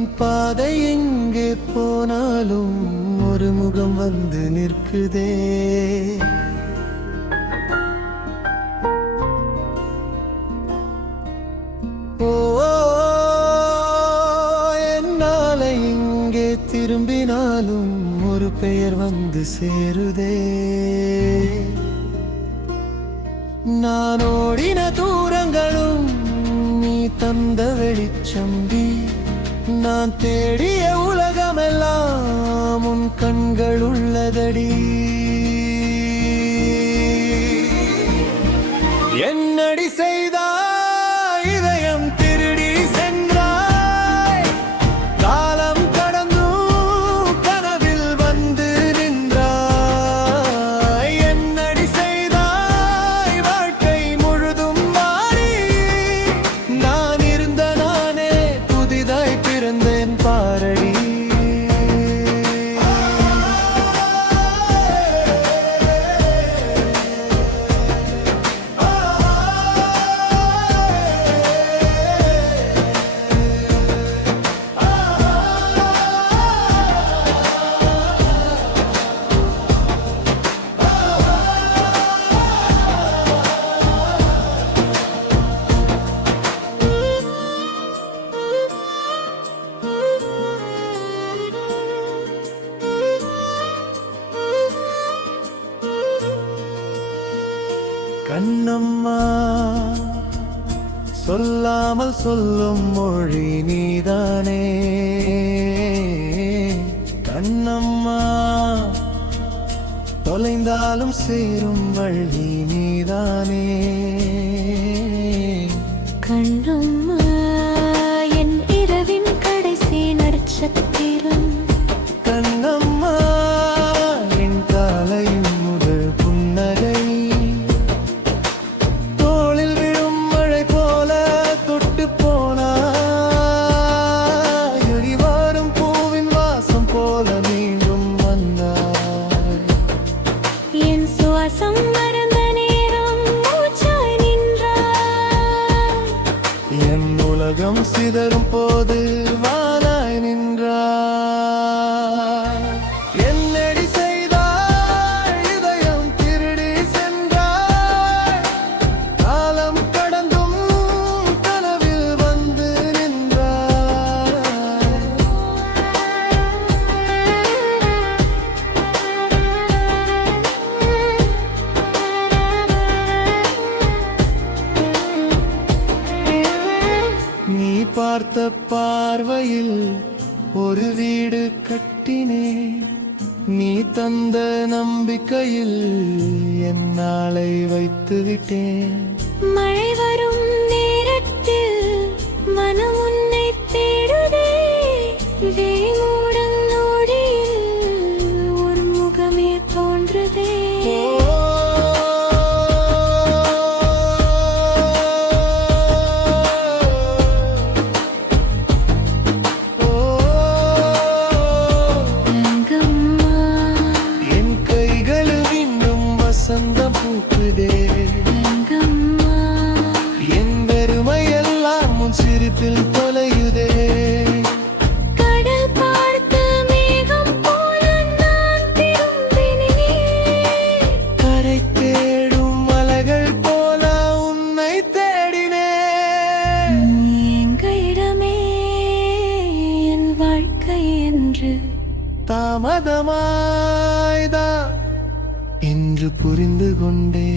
என் பாதை எங்கே போனாலும் ஒரு முகம் வந்து நிற்குதே. ஓ, என்னால இங்கே திரும்பினாலும் ஒரு பெயர் வந்து சேருதே. நான் ஓடின தூரங்களும் நீ தந்த வெளிச்சம்பி, நான் தேடிய உலகமெல்லாம் உன் கண்கள் உள்ளதடி. என்னடி செய்தாய் இதயம் திருடி சென்றாய், காலம் கடந்தும் கனவில் வந்து நின்றாய். என்னடி செய்தாய் வாழ்க்கை முழுதும் மாறி, நான் இருந்த நானே புதிதாய் பிறந்தேன் பாரடி. கண்ணம்மா, சொல்லாமல் சொல்லும் மொழி நீதானே. கண்ணம்மா, தொலைந்தாலும் சேரும் வழி நீதானே. கண்ணம்மா, என் இரவின் கடைசி நட்சத்திரம். கண்ணம்மா, என் காலையின் முதல் புன்னகை. தோளில் விழும் மழை போல தொட்டு போனாய், எரிவாரும் பூவின் வாசம் போல மீண்டும் வந்தாய். என் சுவாசம் மறந்த நேரம் மூச்சாய் நின்றாய். என் உலகம் சிதறும் போது வானாய் நின்றாய். என்னடி செய்தாய் இதயம் திருடி சென்றாய், காலம் கடந்தும் கனவில் வந்து நின்றாய். நீ பார்த்த பார்வையில் ஒரு வீடு கட்டினேன், நீ தந்த நம்பிக்கையில் என் நாளை வைத்து விட்டேன். மழை வரும் நேரத்தில் மனம் உன்னை தேடுதே. வேமூடன் நொடியில் ஒரு முகமே தோன்றுதே. தங்கம்மா, என் கைகள் இன்னும் வசந்தம் பூக்குதே. தங்கம்மா, என் வெறுமை எல்லாம் உன் சிரிப்பில் தொலையுதே. கடல் பார்த்த மேகம் போல நான் திரும்பினேன். கரை தேடும் மலைகள் போல உன்னை தேடினேன். எங்க இடமே என் வாழ்க்கை என்று தாமதமாய்தான் என்று புரிந்து கொண்டே.